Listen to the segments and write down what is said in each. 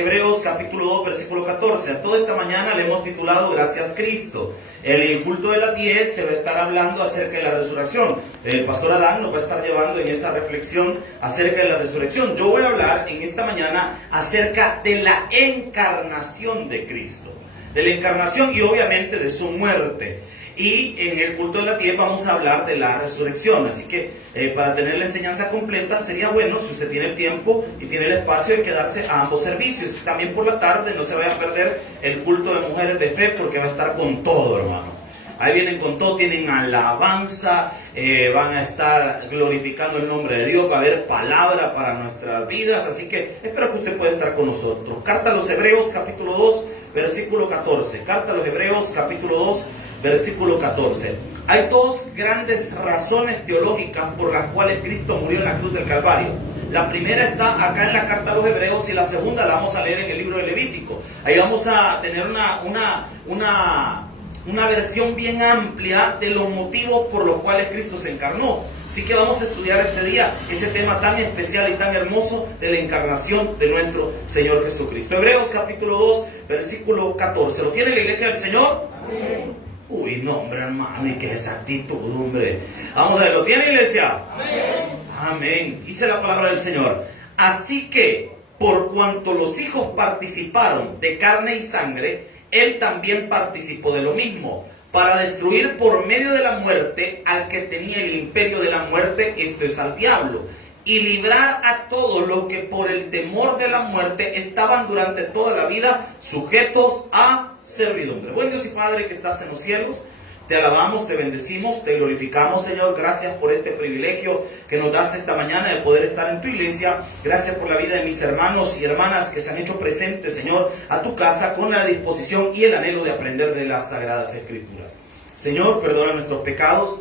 Hebreos capítulo 2, versículo 14. A toda esta mañana le hemos titulado Gracias Cristo. En el culto de las 10 se va a estar hablando acerca de la resurrección. El pastor Adán nos va a estar llevando en esa reflexión acerca de la resurrección. Yo voy a hablar en esta mañana acerca de la encarnación de Cristo. De la encarnación y obviamente de su muerte. Y en el culto de las 10 vamos a hablar de la resurrección. Así que para tener la enseñanza completa sería bueno, si usted tiene el tiempo y tiene el espacio, de quedarse a ambos servicios. También por la tarde no se vaya a perder el culto de mujeres de fe, porque va a estar con todo, hermano. Ahí vienen con todo, tienen alabanza, van a estar glorificando el nombre de Dios, va a haber palabra para nuestras vidas. Así que espero que usted pueda estar con nosotros. Carta a los Hebreos capítulo 2, versículo 14. Carta a los Hebreos capítulo 2, versículo 14. Hay dos grandes razones teológicas por las cuales Cristo murió en la cruz del Calvario. La primera está acá en la carta a los Hebreos y la segunda la vamos a leer en el libro de Levítico. Ahí vamos a tener una versión bien amplia de los motivos por los cuales Cristo se encarnó. Así que vamos a estudiar este día ese tema tan especial y tan hermoso de la encarnación de nuestro Señor Jesucristo. Hebreos capítulo 2, versículo 14. ¿Lo tiene la iglesia del Señor? Amén. Uy, no, hombre, hermano, y qué exactitud, hombre. Vamos a ver, ¿lo tiene, iglesia? Amén. Amén. Dice la palabra del Señor. Así que, por cuanto los hijos participaron de carne y sangre, Él también participó de lo mismo, para destruir por medio de la muerte al que tenía el imperio de la muerte, esto es, al diablo, y librar a todos los que por el temor de la muerte estaban durante toda la vida sujetos a servidumbre. Buen Dios y Padre que estás en los cielos, te alabamos, te bendecimos, te glorificamos, Señor. Gracias por este privilegio que nos das esta mañana de poder estar en tu iglesia. Gracias por la vida de mis hermanos y hermanas que se han hecho presentes, Señor, a tu casa con la disposición y el anhelo de aprender de las Sagradas Escrituras. Señor, perdona nuestros pecados.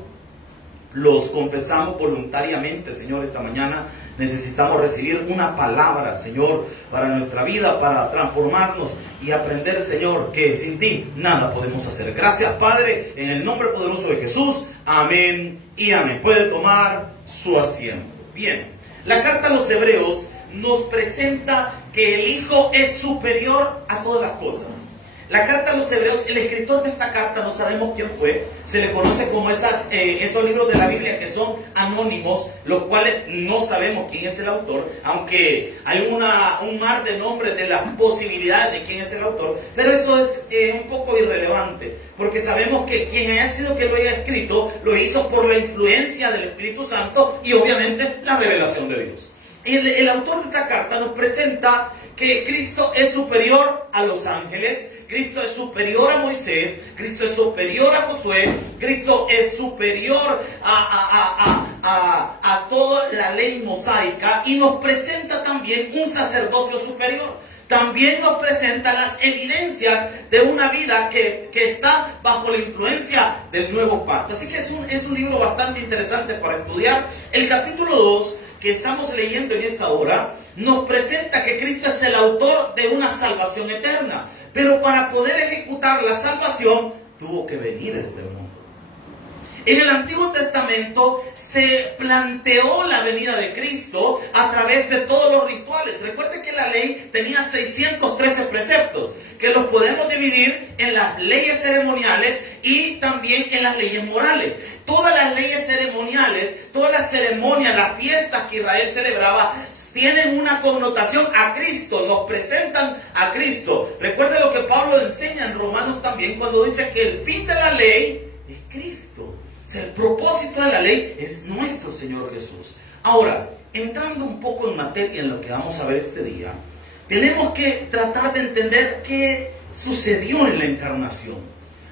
Los confesamos voluntariamente, Señor, esta mañana. Necesitamos recibir una palabra, Señor, para nuestra vida, para transformarnos y aprender, Señor, que sin ti nada podemos hacer. Gracias, Padre, en el nombre poderoso de Jesús. Amén y amén. Puede tomar su asiento. Bien, la carta a los Hebreos nos presenta que el Hijo es superior a todas las cosas. La carta a los Hebreos, el escritor de esta carta no sabemos quién fue, se le conoce como esos libros de la Biblia que son anónimos, los cuales no sabemos quién es el autor, aunque hay un mar de nombres de las posibilidades de quién es el autor, pero eso es un poco irrelevante, porque sabemos que quien haya sido que lo haya escrito, lo hizo por la influencia del Espíritu Santo y obviamente la revelación de Dios. El autor de esta carta nos presenta que Cristo es superior a los ángeles, Cristo es superior a Moisés, Cristo es superior a Josué, Cristo es superior a toda la ley mosaica y nos presenta también un sacerdocio superior. También nos presenta las evidencias de una vida que está bajo la influencia del nuevo pacto. Así que es un libro bastante interesante para estudiar. El capítulo 2 que estamos leyendo en esta hora nos presenta que Cristo es el autor de una salvación eterna. Pero para poder ejecutar la salvación tuvo que venir a este mundo. En el Antiguo Testamento se planteó la venida de Cristo a través de todos los rituales. Recuerde que la ley tenía 613 preceptos, que los podemos dividir en las leyes ceremoniales y también en las leyes morales. Todas las leyes ceremoniales, todas las ceremonias, las fiestas que Israel celebraba, tienen una connotación a Cristo, nos presentan a Cristo. Recuerde lo que Pablo enseña en Romanos también, cuando dice que el fin de la ley es Cristo. O sea, el propósito de la ley es nuestro Señor Jesús. Ahora, entrando un poco en materia en lo que vamos a ver este día, tenemos que tratar de entender qué sucedió en la encarnación.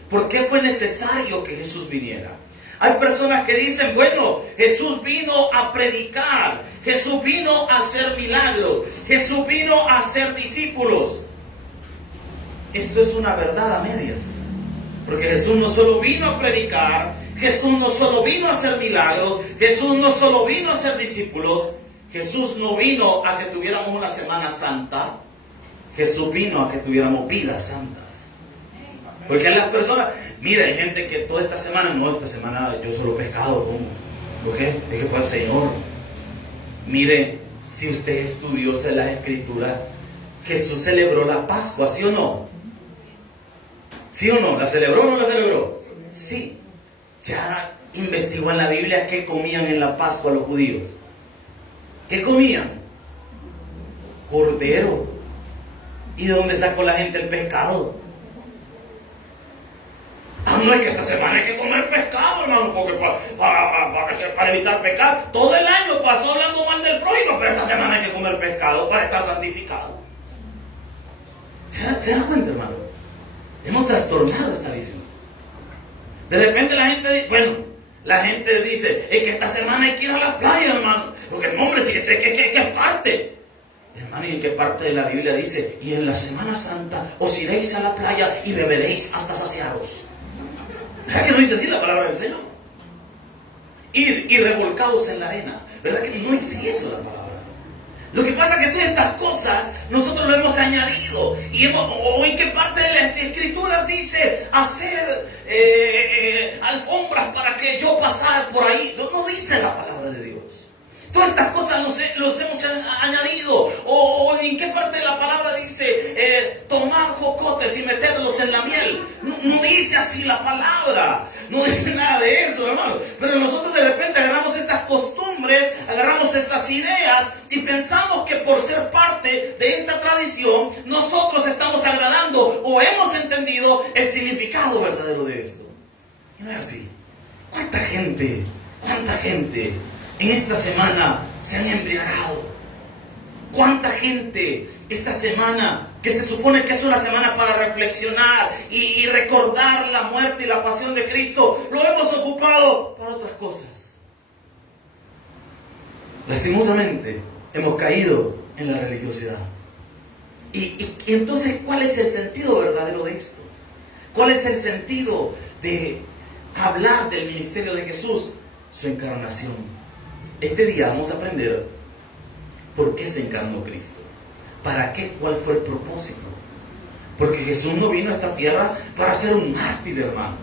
¿Por qué fue necesario que Jesús viniera? Hay personas que dicen, bueno, Jesús vino a predicar, Jesús vino a hacer milagros, Jesús vino a hacer discípulos. Esto es una verdad a medias, porque Jesús no solo vino a predicar, Jesús no solo vino a hacer milagros, Jesús no solo vino a hacer discípulos, Jesús no vino a que tuviéramos una Semana Santa, Jesús vino a que tuviéramos vidas santas. Porque las personas, mira, hay gente que toda esta semana yo solo pescado, ¿cómo? ¿Por qué? Es que fue el Señor. Mire, si usted es estudioso de las Escrituras, Jesús celebró la Pascua, ¿sí o no? ¿Sí o no? ¿La celebró o no la celebró? Sí. Ya investigó en la Biblia qué comían en la Pascua los judíos. ¿Qué comían? Cordero. ¿Y de dónde sacó la gente el pescado? Ah, no, es que esta semana hay que comer pescado, hermano, porque para evitar pecar. Todo el año pasó hablando mal del prójimo, pero esta semana hay que comer pescado para estar santificado. ¿Se da cuenta, hermano? Hemos trastornado esta visión. De repente la gente dice, es que esta semana hay que ir a la playa, hermano. Porque, hombre, si ¿qué parte? Hermano, ¿y en qué parte de la Biblia dice? Y en la Semana Santa os iréis a la playa y beberéis hasta saciaros. ¿Verdad que no dice así la palabra del Señor? Y revolcados en la arena. ¿Verdad que no dice eso la palabra? Lo que pasa es que todas estas cosas nosotros lo hemos añadido. ¿O en qué parte de las Escrituras dice hacer alfombras para que yo pasar por ahí? No dice la palabra de Dios. Todas estas cosas los hemos añadido. ¿O en qué parte de la palabra dice tomar jocotes y meterlos en la miel? No dice así la palabra. No dice nada de eso, hermano. Pero nosotros de repente agarramos estas costumbres, agarramos estas ideas y pensamos que por ser parte de esta tradición nosotros estamos agradando o hemos entendido el significado verdadero de esto. Y no es así. ¿Cuánta gente en esta semana se han embriagado? ¿Cuánta gente esta semana, que se supone que es una semana para reflexionar y recordar la muerte y la pasión de Cristo, lo hemos ocupado para otras cosas? Lastimosamente hemos caído en la religiosidad. Y entonces, ¿cuál es el sentido verdadero de esto? ¿Cuál es el sentido de hablar del ministerio de Jesús? Su encarnación. Este día vamos a aprender por qué se encarnó Cristo. ¿Para qué? ¿Cuál fue el propósito? Porque Jesús no vino a esta tierra para ser un mártir, hermano.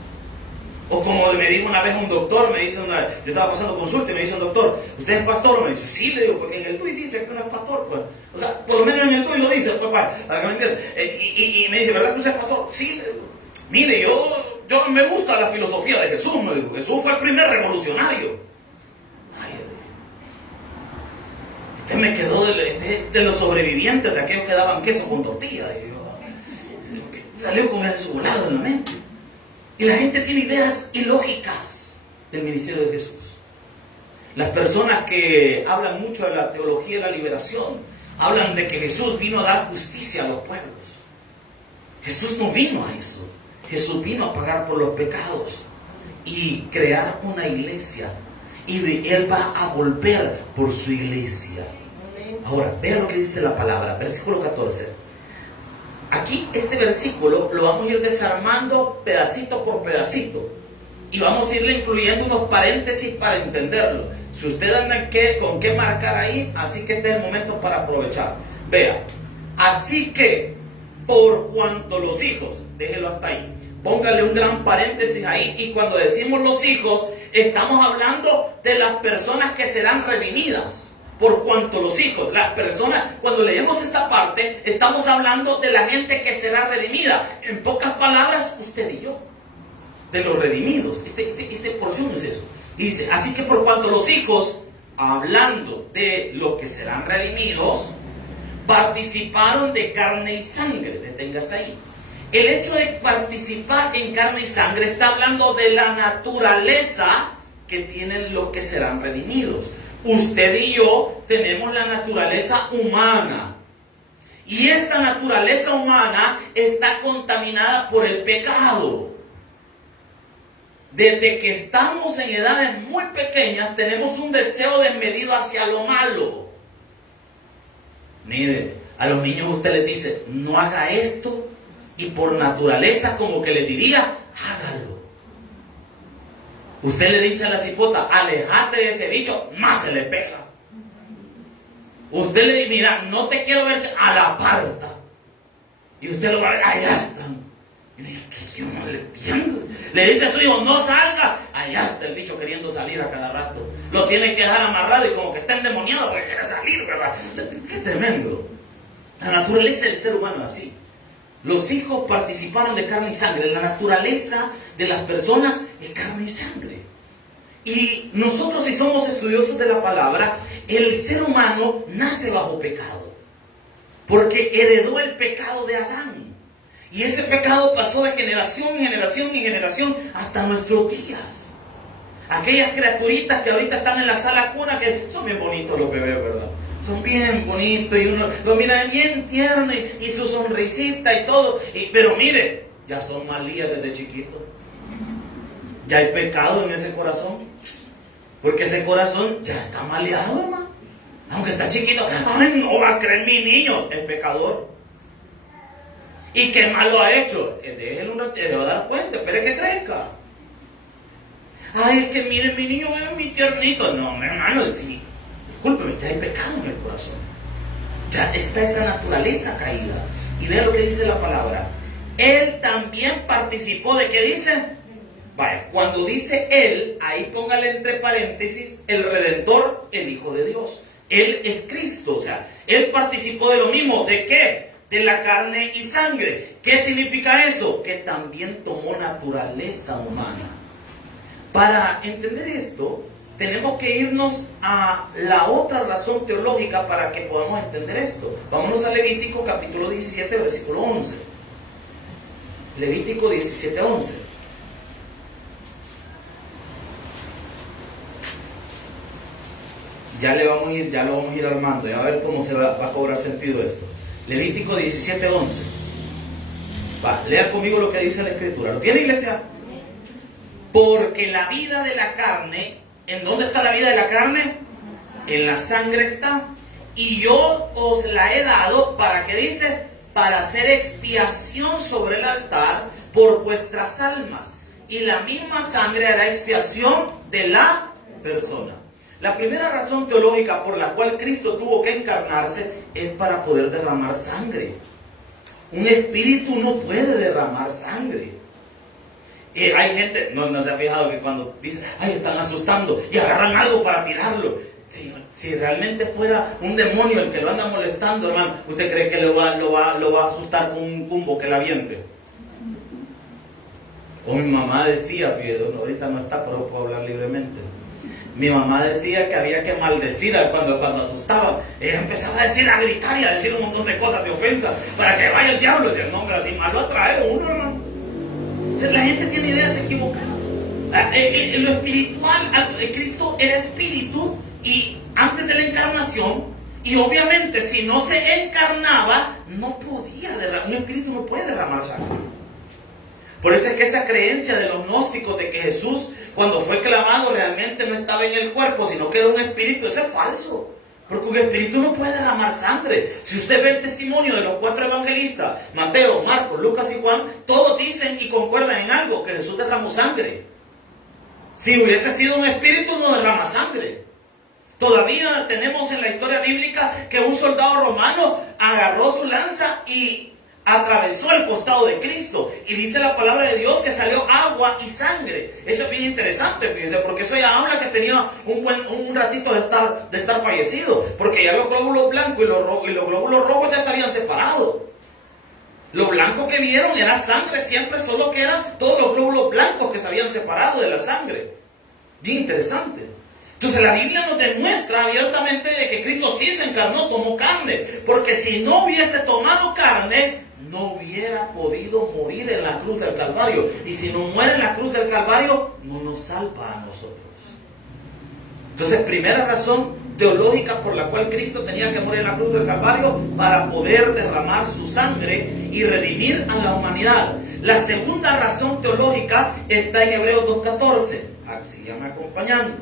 O como me dijo una vez un doctor, yo estaba pasando consulta y me dice un doctor, ¿usted es pastor? Me dice, sí, le digo, porque en el TUI dice que no es pastor, pues. O sea, por lo menos en el TUI lo dice, pues, para que me entiendan. Y me dice, ¿verdad que usted es pastor? Sí, le digo. Mire, yo me gusta la filosofía de Jesús, me dijo. Jesús fue el primer revolucionario. Ay, este me quedó de los sobrevivientes, de aquellos que daban queso con tortilla. Salió con eso volado en la mente. Y la gente tiene ideas ilógicas del ministerio de Jesús. Las personas que hablan mucho de la teología de la liberación, hablan de que Jesús vino a dar justicia a los pueblos. Jesús no vino a eso. Jesús vino a pagar por los pecados y crear una iglesia. Y Él va a volver por su iglesia. Ahora, vean lo que dice la palabra, versículo 14. Aquí este versículo lo vamos a ir desarmando pedacito por pedacito. Y vamos a irle incluyendo unos paréntesis para entenderlo. Si usted anda con qué marcar ahí, así que este es el momento para aprovechar. Vea, así que por cuanto los hijos, déjelo hasta ahí. Póngale un gran paréntesis ahí. Y cuando decimos los hijos, estamos hablando de las personas que serán redimidas. Por cuanto los hijos, las personas, cuando leemos esta parte, estamos hablando de la gente que será redimida. En pocas palabras, usted y yo, de los redimidos. Esta porción es eso. Dice, así que por cuanto los hijos, hablando de los que serán redimidos, participaron de carne y sangre. Deténgase ahí. El hecho de participar en carne y sangre está hablando de la naturaleza que tienen los que serán redimidos. Usted y yo tenemos la naturaleza humana. Y esta naturaleza humana está contaminada por el pecado. Desde que estamos en edades muy pequeñas tenemos un deseo desmedido hacia lo malo. Mire, a los niños usted les dice, no haga esto, y por naturaleza como que les diría, hágalo. Usted le dice a la cipota, alejate de ese bicho, más se le pega. Usted le dice, mira, no te quiero ver a la parta. Y usted lo va a ver, allá están. Y yo dije, que yo no le entiendo. Le dice a su hijo, no salga. Allá está el bicho queriendo salir a cada rato. Lo tiene que dejar amarrado y como que está endemoniado porque quiere salir, ¿verdad? O sea, qué tremendo. La naturaleza del ser humano es así. Los hijos participaron de carne y sangre. La naturaleza de las personas es carne y sangre. Y nosotros, si somos estudiosos de la palabra, el ser humano nace bajo pecado. Porque heredó el pecado de Adán. Y ese pecado pasó de generación en generación en generación hasta nuestros días. Aquellas criaturitas que ahorita están en la sala cuna, que son bien bonitos los bebés, ¿verdad? Son bien bonitos y uno lo mira bien tierno y su sonrisita y todo. Pero mire, ya son malías desde chiquitos. Ya hay pecado en ese corazón. Porque ese corazón ya está maleado, hermano. Aunque está chiquito, ay, no va a creer mi niño, es pecador. ¿Y qué mal lo ha hecho? Déjelo un ratito, se va a dar cuenta, espere que crezca. Ay, es que mire, mi niño es mi tiernito. No, mi hermano, sí, discúlpeme, ya hay pecado en el corazón. Ya está esa naturaleza caída. Y vea lo que dice la palabra. Él también participó de, ¿qué dice? Vaya, cuando dice él, ahí póngale entre paréntesis, el Redentor, el Hijo de Dios. Él es Cristo, o sea, él participó de lo mismo. ¿De qué? De la carne y sangre. ¿Qué significa eso? Que también tomó naturaleza humana. Para entender esto, tenemos que irnos a la otra razón teológica para que podamos entender esto. Vámonos a Levítico capítulo 17, versículo 11. Levítico 17, 11. Ya lo vamos a ir armando, ya a ver cómo se va a cobrar sentido esto. Levítico 17, 11. Lea conmigo lo que dice la Escritura. ¿Lo tiene, iglesia? Porque la vida de la carne, ¿en dónde está la vida de la carne? En la sangre está. Y yo os la he dado, ¿para qué dice? Para hacer expiación sobre el altar por vuestras almas. Y la misma sangre hará expiación de la persona. La primera razón teológica por la cual Cristo tuvo que encarnarse es para poder derramar sangre. Un espíritu no puede derramar sangre. Hay gente, no se ha fijado que cuando dicen, ay, están asustando y agarran algo para tirarlo. Si realmente fuera un demonio el que lo anda molestando, hermano, ¿usted cree que lo va a asustar con un cumbo que la aviente? O mi mamá decía, fíjate, ahorita no está, pero puedo hablar libremente. Mi mamá decía que había que maldecir cuando asustaban. Ella empezaba a decir, a gritar y a decir un montón de cosas de ofensa para que vaya el diablo. Decía, no, hombre, así malo atrae uno, hermano. Entonces, la gente tiene ideas equivocadas. En lo espiritual, Cristo era espíritu y antes de la encarnación, y obviamente si no se encarnaba, no podía derramar. Un espíritu no puede derramar sangre. Por eso es que esa creencia de los gnósticos de que Jesús, cuando fue clavado, realmente no estaba en el cuerpo, sino que era un espíritu, eso es falso. Porque un espíritu no puede derramar sangre. Si usted ve el testimonio de los 4 evangelistas, Mateo, Marcos, Lucas y Juan, todos dicen y concuerdan en algo, que Jesús derramó sangre. Si hubiese sido un espíritu, no derrama sangre. Todavía tenemos en la historia bíblica que un soldado romano agarró su lanza y atravesó el costado de Cristo. Y dice la palabra de Dios que salió agua y sangre. Eso es bien interesante, fíjense, porque eso ya habla que tenía un ratito de estar fallecido. Porque ya los glóbulos blancos y los glóbulos rojos ya se habían separado. Lo blanco que vieron era sangre siempre, solo que eran todos los glóbulos blancos que se habían separado de la sangre. Bien interesante. Entonces la Biblia nos demuestra abiertamente de que Cristo sí se encarnó, tomó carne. Porque si no hubiese tomado carne, no hubiera podido morir en la cruz del Calvario. Y si no muere en la cruz del Calvario, no nos salva a nosotros. Entonces, primera razón teológica por la cual Cristo tenía que morir en la cruz del Calvario, para poder derramar su sangre y redimir a la humanidad. La segunda razón teológica está en Hebreos 2:14. Síganme acompañando.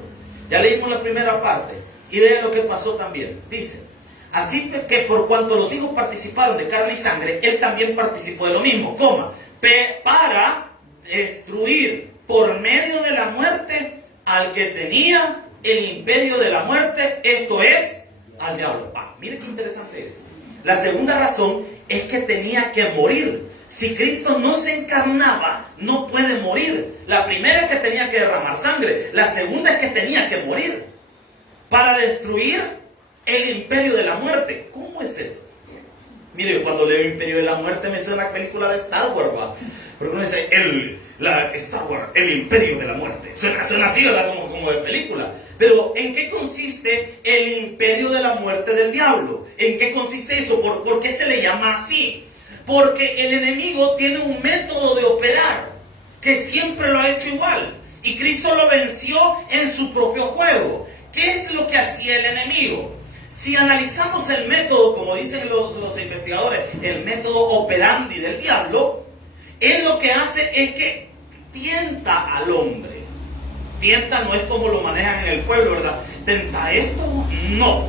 Ya leímos la primera parte. Y vean lo que pasó también. Dice: así que por cuanto los hijos participaron de carne y sangre, él también participó de lo mismo, para destruir por medio de la muerte al que tenía el imperio de la muerte, esto es, al diablo. Mire qué interesante esto. La segunda razón es que tenía que morir. Si Cristo no se encarnaba, no puede morir. La primera es que tenía que derramar sangre. La segunda es que tenía que morir para destruir el imperio de la muerte. ¿Cómo es esto? Mire, cuando leo Imperio de la Muerte me suena a película de Star Wars, ¿va? Porque uno dice, Star Wars, el Imperio de la Muerte. Suena así, ¿verdad? Como de película. Pero, ¿en qué consiste el Imperio de la Muerte del diablo? ¿En qué consiste eso? ¿Por qué se le llama así? Porque el enemigo tiene un método de operar que siempre lo ha hecho igual. Y Cristo lo venció en su propio juego. ¿Qué es lo que hacía el enemigo? Si analizamos el método, como dicen los investigadores, el método operandi del diablo, él lo que hace es que tienta al hombre. Tienta no es como lo manejan en el pueblo, ¿verdad? ¿Tenta esto? No.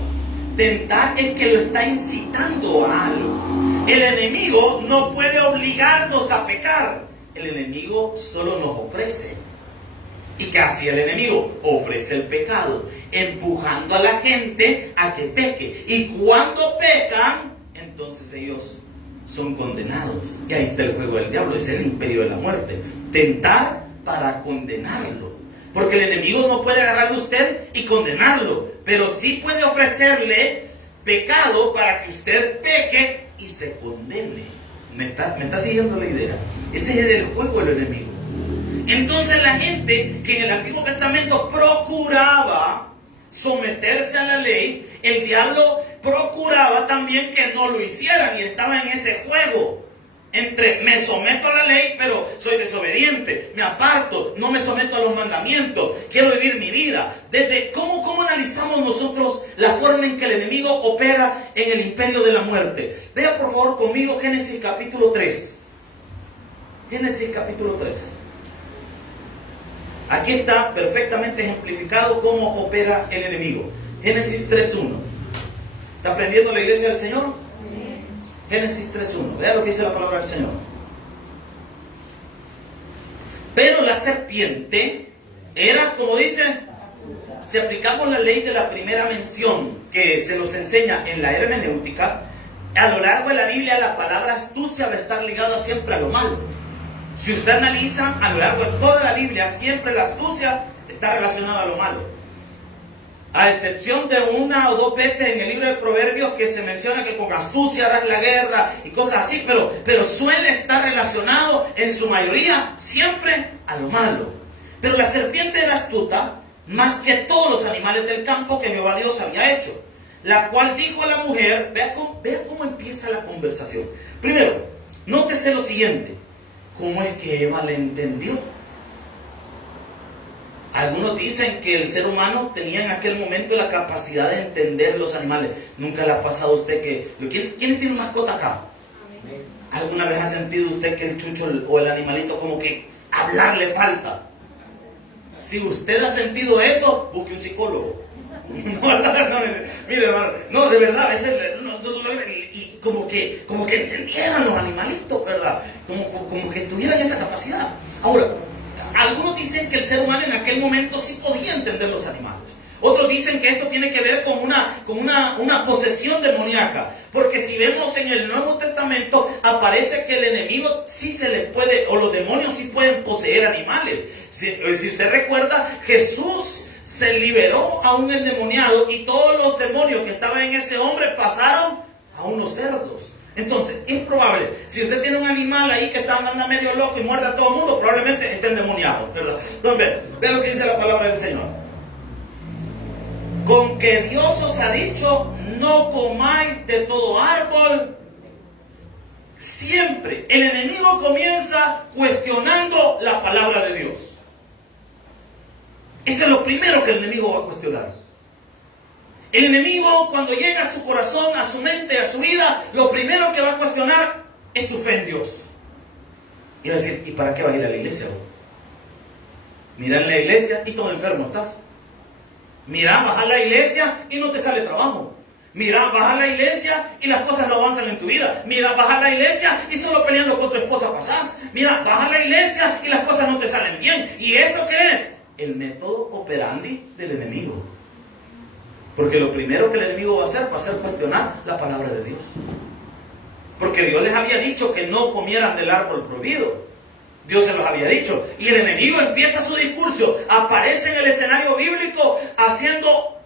Tentar es que lo está incitando a algo. El enemigo no puede obligarnos a pecar. El enemigo solo nos ofrece. ¿Y qué hacía el enemigo? Ofrece el pecado, empujando a la gente a que peque. Y cuando pecan, entonces ellos son condenados. Y ahí está el juego del diablo, es el imperio de la muerte. Tentar para condenarlo. Porque el enemigo no puede agarrarle a usted y condenarlo, pero sí puede ofrecerle pecado para que usted peque y se condene. ¿Me está siguiendo la idea? Ese es el juego del enemigo. Entonces la gente que en el Antiguo Testamento procuraba someterse a la ley, el diablo procuraba también que no lo hicieran, y estaba en ese juego entre me someto a la ley pero soy desobediente, me aparto, no me someto a los mandamientos, quiero vivir mi vida. Desde ¿cómo analizamos nosotros la forma en que el enemigo opera en el imperio de la muerte? Vea por favor conmigo Génesis capítulo 3. Génesis capítulo 3. Aquí está perfectamente ejemplificado cómo opera el enemigo. Génesis 3.1. ¿Está aprendiendo la iglesia del Señor? Amén. Génesis 3.1. Vea lo que dice la palabra del Señor. Pero la serpiente era, como dice, si aplicamos la ley de la primera mención que se nos enseña en la hermenéutica, a lo largo de la Biblia la palabra astucia va a estar ligada siempre a lo malo. Si usted analiza a lo largo de toda la Biblia, siempre la astucia está relacionada a lo malo. A excepción de una o dos veces en el libro de Proverbios que se menciona que con astucia harás la guerra y cosas así, pero suele estar relacionado en su mayoría siempre a lo malo. Pero la serpiente era astuta más que todos los animales del campo que Jehová Dios había hecho, la cual dijo a la mujer, vea cómo empieza la conversación. Primero, nótese lo siguiente. ¿Cómo es que Eva le entendió? Algunos dicen que el ser humano tenía en aquel momento la capacidad de entender los animales. ¿Nunca le ha pasado a usted que... ¿Quiénes tienen mascota acá? ¿Alguna vez ha sentido usted que el chucho o el animalito como que hablar le falta? Si usted ha sentido eso, busque un psicólogo. Mire hermano, no, de verdad, a veces y como que entendieran los animalitos, ¿verdad? Como que tuvieran esa capacidad. Ahora, algunos dicen que el ser humano en aquel momento sí podía entender los animales. Otros dicen que esto tiene que ver con una posesión demoníaca. Porque si vemos en el Nuevo Testamento, aparece que el enemigo sí se le puede, o los demonios sí pueden poseer animales. Si usted recuerda, Jesús se liberó a un endemoniado y todos los demonios que estaban en ese hombre pasaron a unos cerdos. Entonces, es probable, si usted tiene un animal ahí que está andando medio loco y muerde a todo el mundo, probablemente esté endemoniado, ¿verdad? Entonces, vean lo que dice la palabra del Señor. Con que Dios os ha dicho, no comáis de todo árbol. Siempre el enemigo comienza cuestionando la palabra de Dios. Eso es lo primero que el enemigo va a cuestionar. El enemigo, cuando llega a su corazón, a su mente, a su vida, lo primero que va a cuestionar es su fe en Dios. Y va a decir, ¿y para qué vas a ir a la iglesia? Mira en la iglesia y todo enfermo estás. Mira, vas a la iglesia y no te sale trabajo. Mira, vas a la iglesia y las cosas no avanzan en tu vida. Mira, vas a la iglesia y solo peleando con tu esposa pasás. Mira, vas a la iglesia y las cosas no te salen bien. ¿Y eso qué es? El método operandi del enemigo. Porque lo primero que el enemigo va a hacer cuestionar la palabra de Dios. Porque Dios les había dicho que no comieran del árbol prohibido. Dios se los había dicho. Y el enemigo empieza su discurso. Aparece en el escenario bíblico haciendo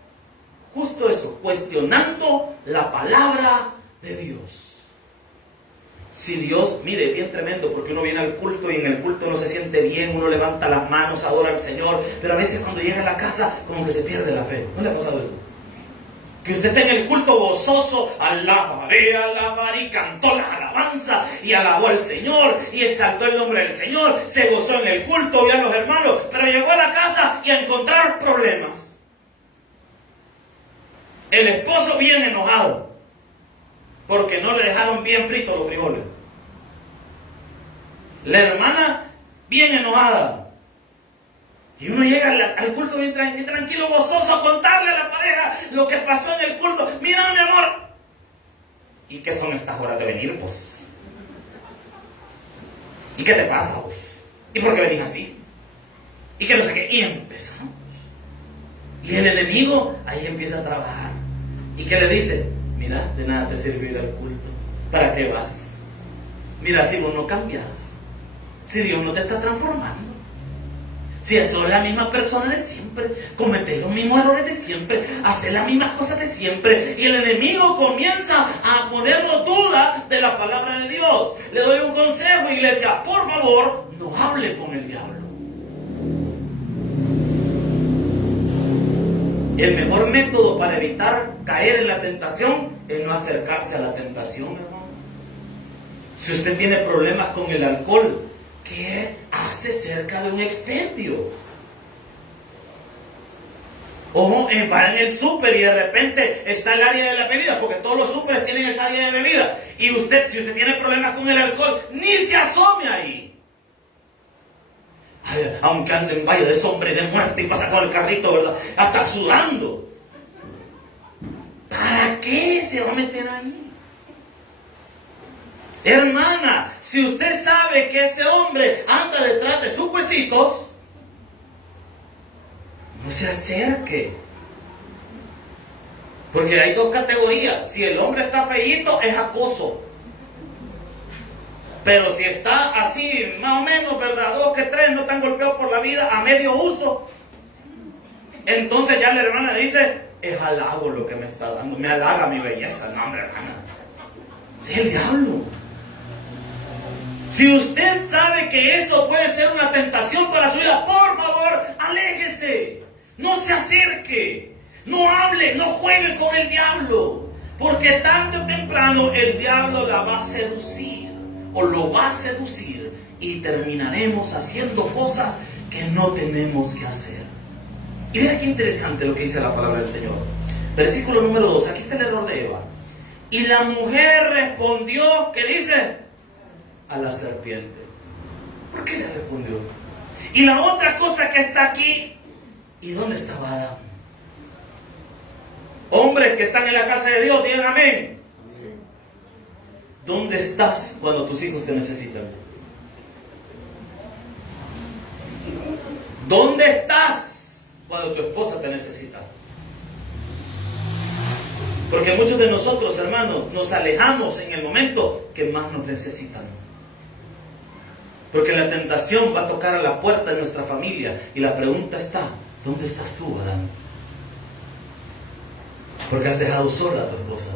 justo eso, cuestionando la palabra de Dios. Si Dios, mire, bien tremendo, porque uno viene al culto y en el culto uno se siente bien, uno levanta las manos, adora al Señor, pero a veces cuando llega a la casa como que se pierde la fe. ¿No le ha pasado eso? Que usted esté en el culto gozoso, alabaré, y cantó las alabanzas, y alabó al Señor, y exaltó el nombre del Señor, se gozó en el culto, vio a los hermanos, pero llegó a la casa y a encontrar problemas. El esposo bien enojado, porque no le dejaron bien fritos los frijoles. La hermana bien enojada. Y uno llega al culto bien tranquilo, gozoso, a contarle a la pareja lo que pasó en el culto. Mira, mi amor. ¿Y qué son estas horas de venir, pues? ¿Y qué te pasa, vos? ¿Y por qué venís así? ¿Y qué no sé qué? Y empezamos. Y el enemigo ahí empieza a trabajar. ¿Y qué le dice? Mira, de nada te sirve ir al culto. ¿Para qué vas? Mira, si vos no cambias, si Dios no te está transformando, si sos la misma persona de siempre, cometés los mismos errores de siempre, haces las mismas cosas de siempre, y el enemigo comienza a ponernos duda de la palabra de Dios. Le doy un consejo, iglesia, por favor, no hable con el diablo. El mejor método para evitar caer en la tentación es no acercarse a la tentación, hermano. Si usted tiene problemas con el alcohol, ¿qué hace cerca de un expendio? O va en el súper y de repente está el área de la bebida, porque todos los súperes tienen esa área de bebida. Y usted, si usted tiene problemas con el alcohol, ni se asome ahí. Ay, aunque ande en valle de sombra y de muerte y pasa con el carrito, ¿verdad? Hasta sudando. ¿Para qué se va a meter ahí? Hermana, si usted sabe que ese hombre anda detrás de sus huesitos, no se acerque. Porque hay dos categorías. Si el hombre está feíto, es acoso. Pero si está así, más o menos, ¿verdad? 2 que 3 no están golpeados por la vida a medio uso. Entonces ya la hermana dice, es halago lo que me está dando. Me halaga mi belleza. No, hombre, hermana. Es el diablo. Si usted sabe que eso puede ser una tentación para su vida, por favor, aléjese. No se acerque. No hable, no juegue con el diablo. Porque tarde o temprano el diablo la va a seducir. O lo va a seducir. Y terminaremos haciendo cosas que no tenemos que hacer. Y vea qué interesante lo que dice la palabra del Señor. Versículo número 2. Aquí está el error de Eva. Y la mujer respondió, ¿qué dice? A la serpiente. ¿Por qué le respondió? Y la otra cosa que está aquí, ¿y dónde estaba Adán? Hombres que están en la casa de Dios, digan amén. ¿Dónde estás cuando tus hijos te necesitan? ¿Dónde estás cuando tu esposa te necesita? Porque muchos de nosotros, hermanos, nos alejamos en el momento que más nos necesitan. Porque la tentación va a tocar a la puerta de nuestra familia. Y la pregunta está, ¿dónde estás tú, Adán? Porque has dejado sola a tu esposa.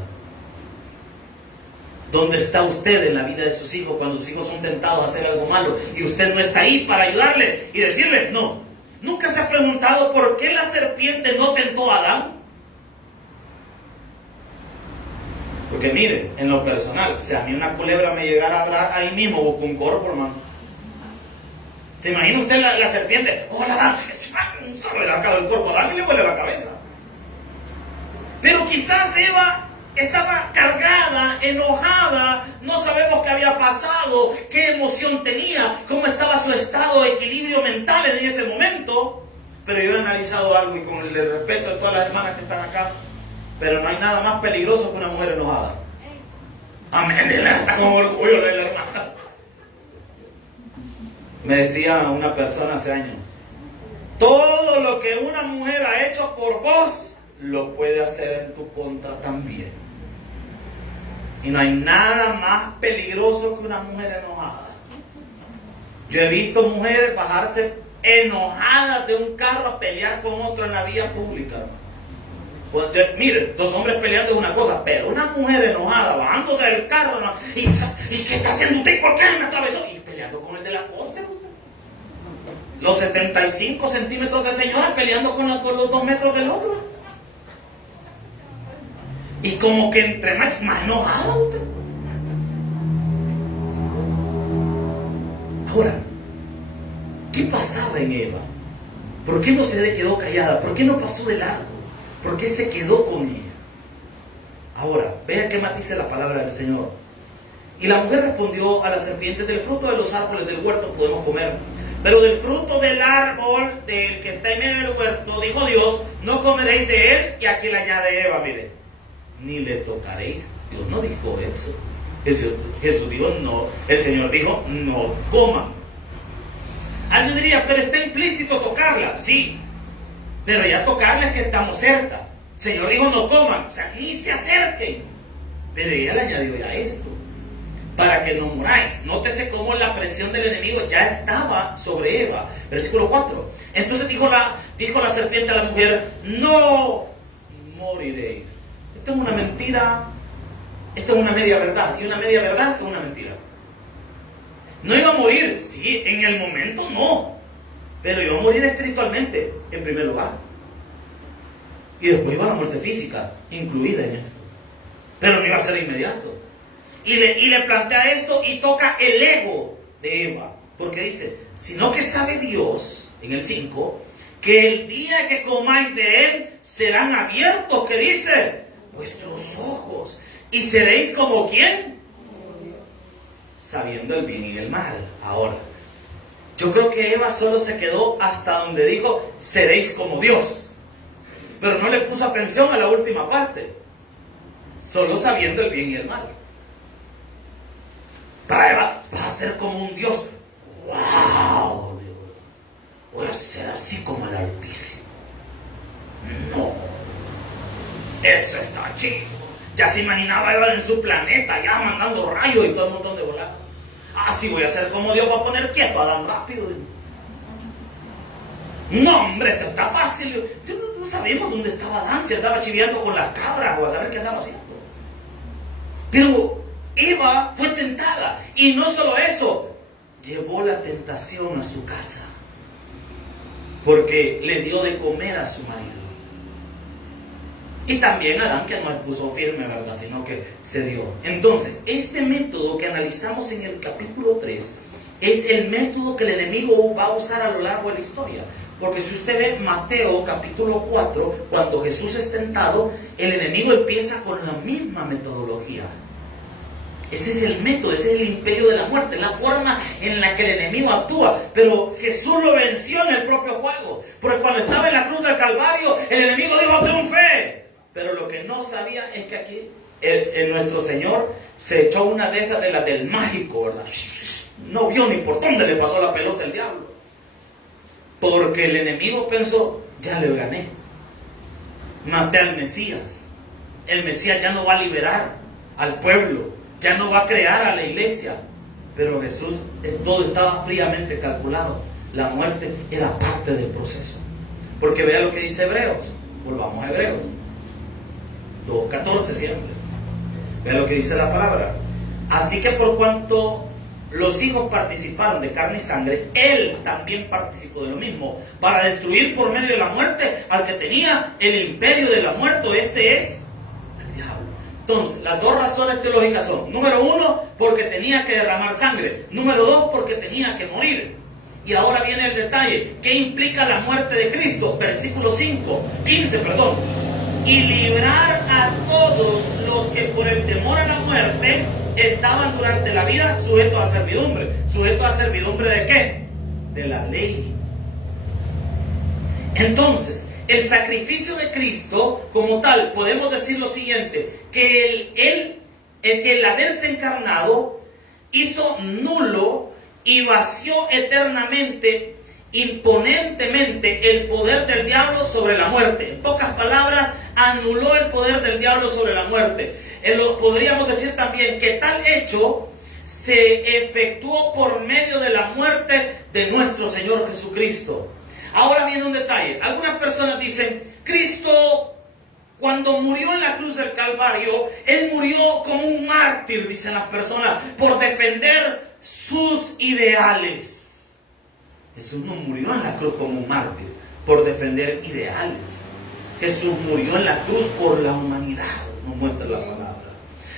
¿Dónde está usted en la vida de sus hijos cuando sus hijos son tentados a hacer algo malo y usted no está ahí para ayudarle y decirle no? ¿Nunca se ha preguntado por qué la serpiente no tentó a Adán? Porque mire, en lo personal, si a mí una culebra me llegara a hablar ahí mismo, busco un corpo, hermano. ¿Se imagina usted la serpiente? ¡Hola, Adán! Solo le acaba el cuerpo a Adán y le vuelve la cabeza. Pero quizás Eva estaba cargada, enojada, no sabemos qué había pasado, qué emoción tenía, cómo estaba su estado de equilibrio mental en ese momento. Pero yo he analizado algo y con el respeto de todas las hermanas que están acá, pero no hay nada más peligroso que una mujer enojada. Amén, está con orgullo de la hermana. Me decía una persona hace años, todo lo que una mujer ha hecho por vos, lo puede hacer en tu contra también. Y no hay nada más peligroso que una mujer enojada. Yo he visto mujeres bajarse enojadas de un carro a pelear con otro en la vía pública. Mire, dos hombres peleando es una cosa, pero una mujer enojada, bajándose del carro, ¿no? ¿Y qué está haciendo usted? ¿Por qué me atravesó? Y peleando con el de la poste. Los 75 centímetros de señora peleando con los 2 metros del otro. Y como que entre más enojada usted. Ahora, ¿qué pasaba en Eva? ¿Por qué no se quedó callada? ¿Por qué no pasó de largo? ¿Por qué se quedó con ella? Ahora, vea qué más dice la palabra del Señor. Y la mujer respondió a la serpiente: del fruto de los árboles del huerto podemos comer, pero del fruto del árbol del que está en medio del huerto, dijo Dios, no comeréis de él. Y aquí le añade Eva, mire, ni le tocaréis. Dios no dijo eso. Jesús dijo no. El Señor dijo no coman. Alguien diría, pero está implícito tocarla. Sí, pero ya tocarla es que estamos cerca. El Señor dijo no coman, o sea, ni se acerquen. Pero ella le añadió ya esto: para que no muráis. Nótese cómo la presión del enemigo ya estaba sobre Eva. Versículo 4. Entonces dijo la serpiente a la mujer: no moriréis. Esto es una mentira. Esto es una media verdad. Y una media verdad es una mentira. No iba a morir, sí, en el momento no. Pero iba a morir espiritualmente, en primer lugar. Y después iba a la muerte física, incluida en esto. Pero no iba a ser inmediato. Y le plantea esto y toca el ego de Eva. Porque dice, sino que sabe Dios, en el 5, que el día que comáis de él serán abiertos, que dice, vuestros ojos. Y seréis como ¿quién? Sabiendo el bien y el mal. Ahora, yo creo que Eva solo se quedó hasta donde dijo, seréis como Dios. Pero no le puso atención a la última parte. Solo sabiendo el bien y el mal. Para Eva, vas a ser como un Dios. ¡Wow! Dios, voy a ser así como el Altísimo. No. Eso está chido. Ya se imaginaba Eva en su planeta, ya mandando rayos y todo un montón de voladas. Así voy a ser como Dios, va a poner quieto a Adán rápido. No, hombre, esto está fácil. Yo no sabíamos dónde estaba Adán, si andaba chiviando con las cabras o a saber qué andaba haciendo. Pero Eva fue tentada. Y no solo eso, llevó la tentación a su casa. Porque le dio de comer a su marido. Y también Adán, que no se puso firme, ¿verdad? Sino que se dio. Entonces, este método que analizamos en el capítulo 3 es el método que el enemigo va a usar a lo largo de la historia. Porque si usted ve Mateo capítulo 4, cuando Jesús es tentado, el enemigo empieza con la misma metodología. Ese es el método, ese es el imperio de la muerte, la forma en la que el enemigo actúa. Pero Jesús lo venció en el propio juego. Porque cuando estaba en la cruz del Calvario, el enemigo dijo, triunfé. Pero lo que no sabía es que aquí nuestro Señor se echó una de esas de las del mágico, ¿verdad? No vio ni por dónde le pasó la pelota el diablo. Porque el enemigo pensó, ya le gané. Maté al Mesías. El Mesías ya no va a liberar al pueblo. Ya no va a crear a la iglesia. Pero Jesús, todo estaba fríamente calculado. La muerte era parte del proceso. Porque vea lo que dice Hebreos. Volvamos a Hebreos 2:14 siempre. Vea lo que dice la palabra. Así que por cuanto los hijos participaron de carne y sangre, él también participó de lo mismo, para destruir por medio de la muerte al que tenía el imperio de la muerte. Este es el diablo. Entonces, las dos razones teológicas son: número 1, porque tenía que derramar sangre; número 2, porque tenía que morir. Y ahora viene el detalle. ¿Qué implica la muerte de Cristo? Versículo 15. Y librar a todos los que por el temor a la muerte estaban durante la vida sujetos a servidumbre. ¿Sujetos a servidumbre de qué? De la ley. Entonces, el sacrificio de Cristo, como tal, podemos decir lo siguiente: que el haberse encarnado hizo nulo y vació eternamente, imponentemente, el poder del diablo sobre la muerte. En pocas palabras, anuló el poder del diablo sobre la muerte. Podríamos decir también que tal hecho se efectuó por medio de la muerte de nuestro Señor Jesucristo. Ahora viene un detalle. Algunas personas dicen, Cristo Cuando murió en la cruz del Calvario, Él murió como un mártir, dicen las personas, por defender sus ideales. Jesús no murió en la cruz como un mártir, por defender ideales. Jesús murió en la cruz por la humanidad, nos muestra la palabra.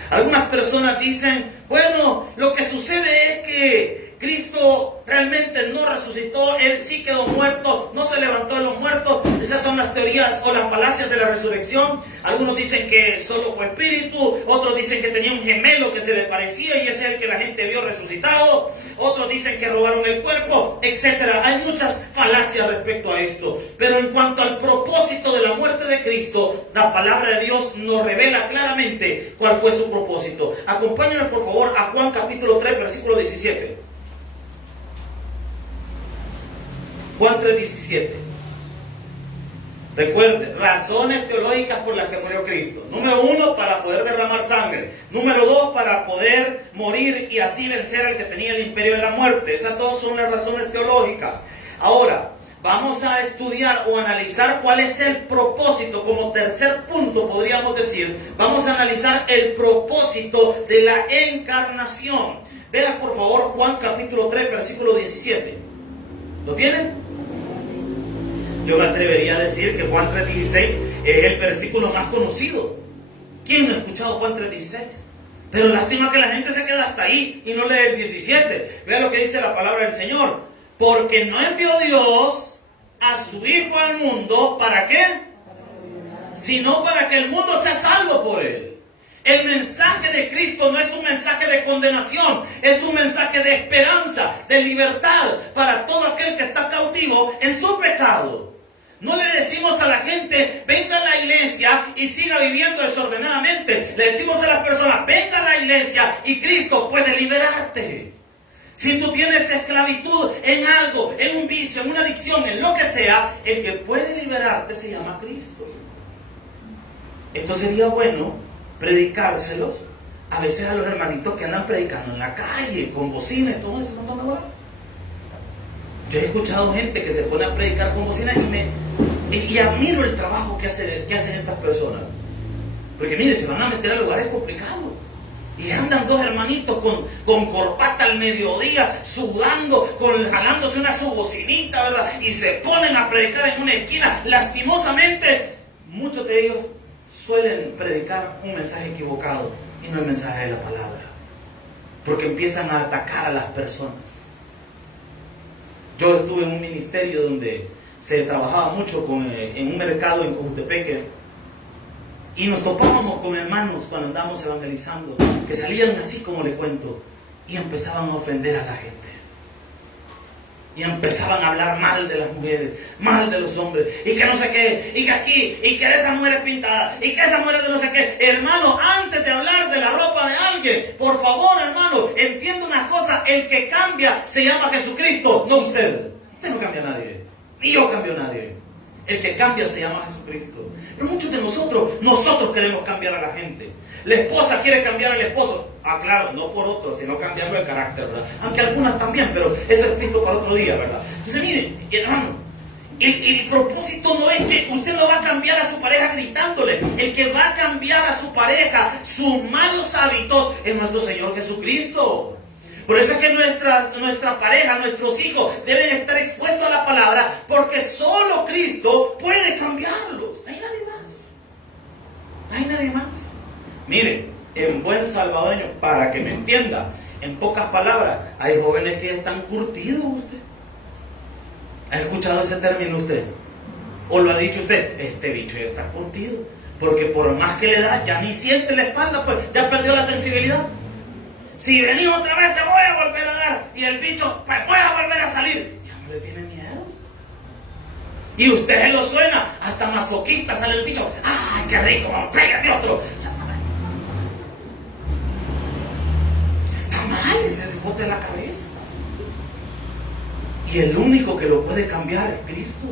Algunas personas dicen, bueno, lo que sucede es que Cristo realmente no resucitó, Él sí quedó muerto, no se levantó de los muertos. Esas son las teorías o las falacias de la resurrección. Algunos dicen que solo fue espíritu, otros dicen que tenía un gemelo que se le parecía y ese es el que la gente vio resucitado. Otros dicen que robaron el cuerpo, etc. Hay muchas falacias respecto a esto. Pero en cuanto al propósito de la muerte de Cristo, la palabra de Dios nos revela claramente cuál fue su propósito. Acompáñenme por favor a Juan capítulo 3, versículo 17. Juan 3:17. Recuerden, razones teológicas por las que murió Cristo. Número 1, para poder derramar sangre. Número 2, para poder morir y así vencer al que tenía el imperio de la muerte. Esas dos son las razones teológicas. Ahora, vamos a estudiar o analizar cuál es el propósito. Como tercer punto, podríamos decir, vamos a analizar el propósito de la encarnación. Vean por favor Juan capítulo 3, versículo 17. ¿Lo tienen? Yo me atrevería a decir que Juan 3:16 es el versículo más conocido. ¿Quién no ha escuchado Juan 3:16? Pero lástima que la gente se queda hasta ahí y no lee el 17. Vean lo que dice la palabra del Señor. Porque no envió Dios a su Hijo al mundo, ¿para qué? Sino para que el mundo sea salvo por Él. El mensaje de Cristo no es un mensaje de condenación, es un mensaje de esperanza, de libertad para todo aquel que está cautivo en su pecado. No le decimos a la gente, venga a la iglesia y siga viviendo desordenadamente. Le decimos a las personas, venga a la iglesia y Cristo puede liberarte. Si tú tienes esclavitud en algo, en un vicio, en una adicción, en lo que sea, el que puede liberarte se llama Cristo. Esto sería bueno predicárselos a veces a los hermanitos que andan predicando en la calle, con bocina y todo ese montón de bolas. Yo he escuchado gente que se pone a predicar con bocina y admiro el trabajo que hacen estas personas. Porque mire, se van a meter a lugares complicados. Y andan dos hermanitos con corbata al mediodía, sudando, jalándose una su bocinita, ¿verdad? Y se ponen a predicar en una esquina. Lastimosamente, muchos de ellos suelen predicar un mensaje equivocado y no el mensaje de la palabra. Porque empiezan a atacar a las personas. Yo estuve en un ministerio donde se trabajaba mucho en un mercado en Cojutepeque y nos topábamos con hermanos cuando andábamos evangelizando que salían así como le cuento y empezaban a ofender a la gente y empezaban a hablar mal de las mujeres, mal de los hombres y que no sé qué, y que aquí, y que esa mujer es pintada y que esa mujer es de no sé qué. Hermano, antes de hablar de la ropa de alguien, por favor hermano, entienda una cosa, el que cambia se llama Jesucristo, no usted. Usted no cambia a nadie, ni yo cambio a nadie. El que cambia se llama Jesucristo. Pero muchos de nosotros queremos cambiar a la gente. La esposa quiere cambiar al esposo. Ah, claro, no por otro, sino cambiando el carácter, ¿verdad? Aunque algunas también, pero eso es Cristo para otro día, ¿verdad? Entonces, miren, hermano, el propósito no es que usted no va a cambiar a su pareja gritándole. El que va a cambiar a su pareja sus malos hábitos es nuestro Señor Jesucristo. Por eso es que nuestra pareja, nuestros hijos deben estar expuestos a la palabra, porque solo Cristo puede cambiarlos. No hay nadie más. No hay nadie más. Mire, en buen salvadoreño, para que me entienda, en pocas palabras, hay jóvenes que están curtidos usted. ¿Ha escuchado ese término usted? ¿O lo ha dicho usted? Este bicho ya está curtido, porque por más que le da, ya ni siente la espalda, pues ya perdió la sensibilidad. Si venís otra vez te voy a volver a dar. Y el bicho, pues voy a volver a salir. Ya no le tiene miedo. Y usted lo suena, hasta masoquista sale el bicho. ¡Ay, qué rico! ¡Pégame otro! O sea, está mal ese bote en la cabeza. Y el único que lo puede cambiar es Cristo.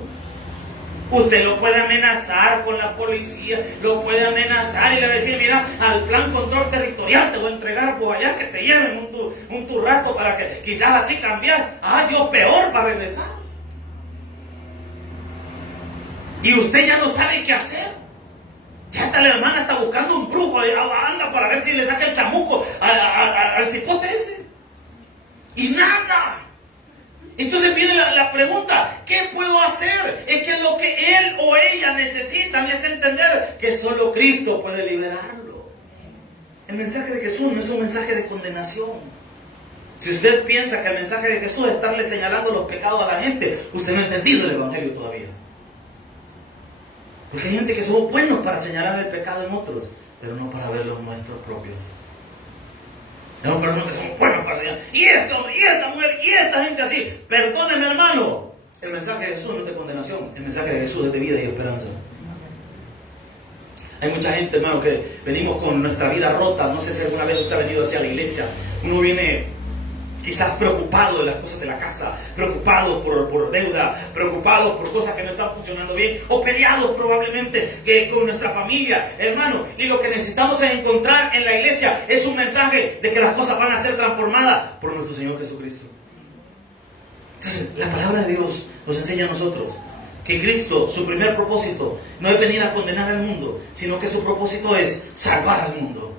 Usted lo puede amenazar con la policía, lo puede amenazar y le va a decir, mira, al plan control territorial te voy a entregar por allá que te lleven un rato para que quizás así cambiar. Ah, yo peor para regresar. Y usted ya no sabe qué hacer. Ya hasta la hermana está buscando un brujo, anda para ver si le saca el chamuco al cipote ese. Y nada. Entonces viene la pregunta, ¿qué puedo hacer? Es que lo que él o ella necesitan es entender que solo Cristo puede liberarlo. El mensaje de Jesús no es un mensaje de condenación. Si usted piensa que el mensaje de Jesús es estarle señalando los pecados a la gente, usted no ha entendido el Evangelio todavía. Porque hay gente que somos buenos para señalar el pecado en otros, pero no para ver los nuestros propios. Hay personas que somos buenos para señalar, y esto, y esta mujer, y esta gente así. Perdóneme, hermano. El mensaje de Jesús no es de condenación, el mensaje de Jesús es de vida y esperanza. Hay mucha gente, hermano, que venimos con nuestra vida rota. No sé si alguna vez usted ha venido hacia la iglesia. Uno viene quizás preocupado de las cosas de la casa, preocupado por deuda, preocupado por cosas que no están funcionando bien, o peleados probablemente con nuestra familia, hermano. Y lo que necesitamos es encontrar en la iglesia es un mensaje de que las cosas van a ser transformadas por nuestro Señor Jesucristo. Entonces, la palabra de Dios nos enseña a nosotros que Cristo, su primer propósito, no es venir a condenar al mundo, sino que su propósito es salvar al mundo.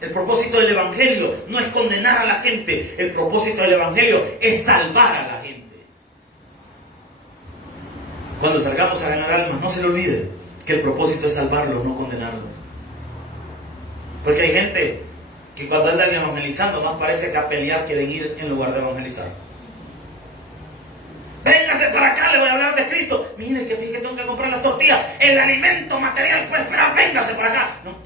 El propósito del Evangelio no es condenar a la gente, el propósito del Evangelio es salvar a la gente. Cuando salgamos a ganar almas, no se le olvide que el propósito es salvarlos, no condenarlos. Porque hay gente que cuando andan evangelizando más parece que a pelear quieren ir en lugar de evangelizar. Véngase para acá, le voy a hablar de Cristo. Mire que fíjate que tengo que comprar las tortillas, el alimento material puede esperar, véngase para acá. No,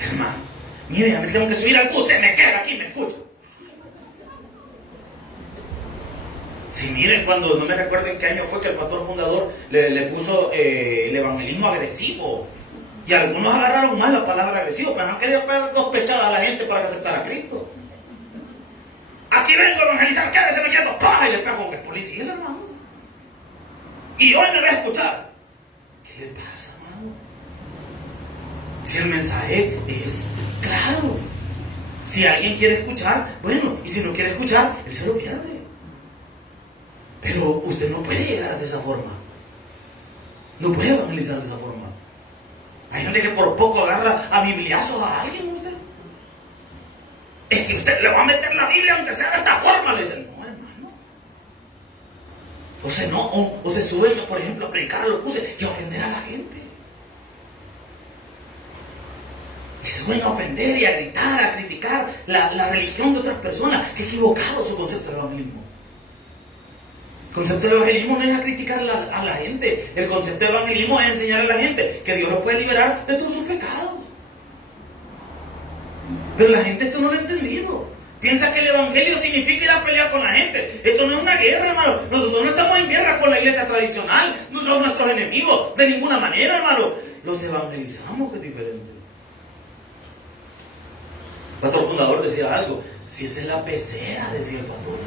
hermano, mire, a mí tengo que subir al bus, se me queda aquí, me escucha. Si miren, cuando no me recuerdo en qué año fue que el pastor fundador le puso el evangelismo agresivo. Y algunos agarraron mal la palabra agresivo, pero no querían ver dos pechadas a la gente para que aceptara a Cristo. Aquí vengo a evangelizar, quédese me quieto, ¡pah! Y le pego que es policía, hermano. Y hoy me va a escuchar. ¿Qué le pasa, hermano? Si el mensaje es claro. Si alguien quiere escuchar, bueno, y si no quiere escuchar, él se lo pierde. Pero usted no puede llegar de esa forma. No puede evangelizar de esa forma. Hay gente que por poco agarra a bibliazos a alguien, usted. Es que usted le va a meter la Biblia aunque sea de esta forma, le dicen. No, hermano. O se suben, por ejemplo, a predicar a los buses y a ofender a la gente. Y se suben a ofender y a gritar, a criticar la religión de otras personas. Qué equivocado su concepto de evangelismo. El concepto de evangelismo no es a criticar a la gente. El concepto de evangelismo es enseñar a la gente que Dios los puede liberar de todos sus pecados. Pero la gente esto no lo ha entendido. Piensa que el evangelio significa ir a pelear con la gente. Esto no es una guerra, hermano. Nosotros no estamos en guerra con la iglesia tradicional. No son nuestros enemigos. De ninguna manera, hermano. Los evangelizamos, que es diferente. El pastor fundador decía algo. Si esa es la pecera, decía el pastor,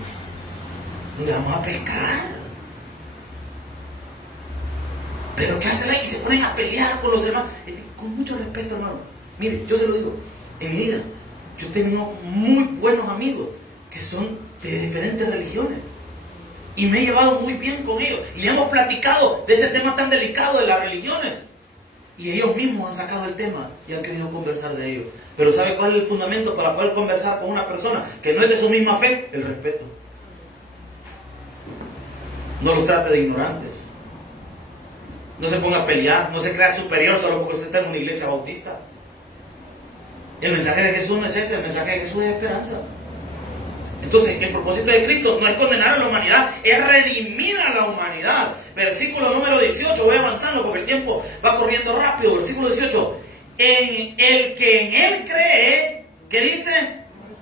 donde vamos a pescar. Pero ¿qué hacen ahí? Se ponen a pelear con los demás. Con mucho respeto, hermano. Mire, yo se lo digo. En mi vida, yo he tenido muy buenos amigos que son de diferentes religiones. Y me he llevado muy bien con ellos. Y hemos platicado de ese tema tan delicado de las religiones. Y ellos mismos han sacado el tema y han querido conversar de ello. Pero ¿sabe cuál es el fundamento para poder conversar con una persona que no es de su misma fe? El respeto. No los trate de ignorantes. No se ponga a pelear. No se crea superior solo porque usted está en una iglesia bautista. El mensaje de Jesús no es ese. El mensaje de Jesús es esperanza. Entonces, el propósito de Cristo no es condenar a la humanidad, es redimir a la humanidad. Versículo número 18, voy avanzando porque el tiempo va corriendo rápido. Versículo 18, en el que en Él cree, que dice,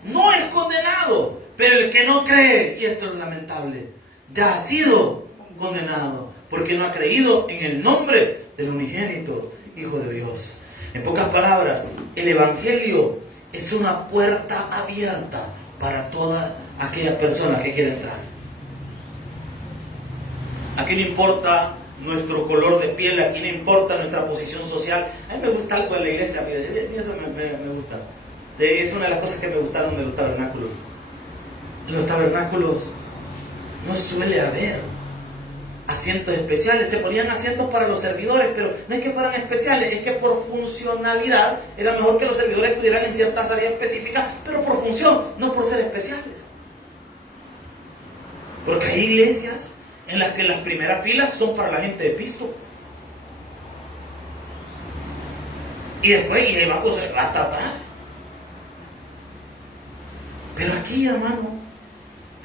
no es condenado, pero el que no cree, y esto es lamentable, ya ha sido condenado, porque no ha creído en el nombre del unigénito Hijo de Dios. En pocas palabras, el Evangelio es una puerta abierta para toda aquella persona que quiera entrar. Aquí no importa nuestro color de piel, aquí no importa nuestra posición social. A mí me gusta algo de la iglesia, eso me gusta. Es una de las cosas que me gustaron de los tabernáculos. En los tabernáculos no suele haber asientos especiales, se ponían asientos para los servidores, pero no es que fueran especiales, es que por funcionalidad era mejor que los servidores estuvieran en ciertas áreas específicas, pero por función, no por ser especiales. Porque hay iglesias en las que las primeras filas son para la gente de pisto. Y después, y el banco se va hasta atrás. Pero aquí, hermano,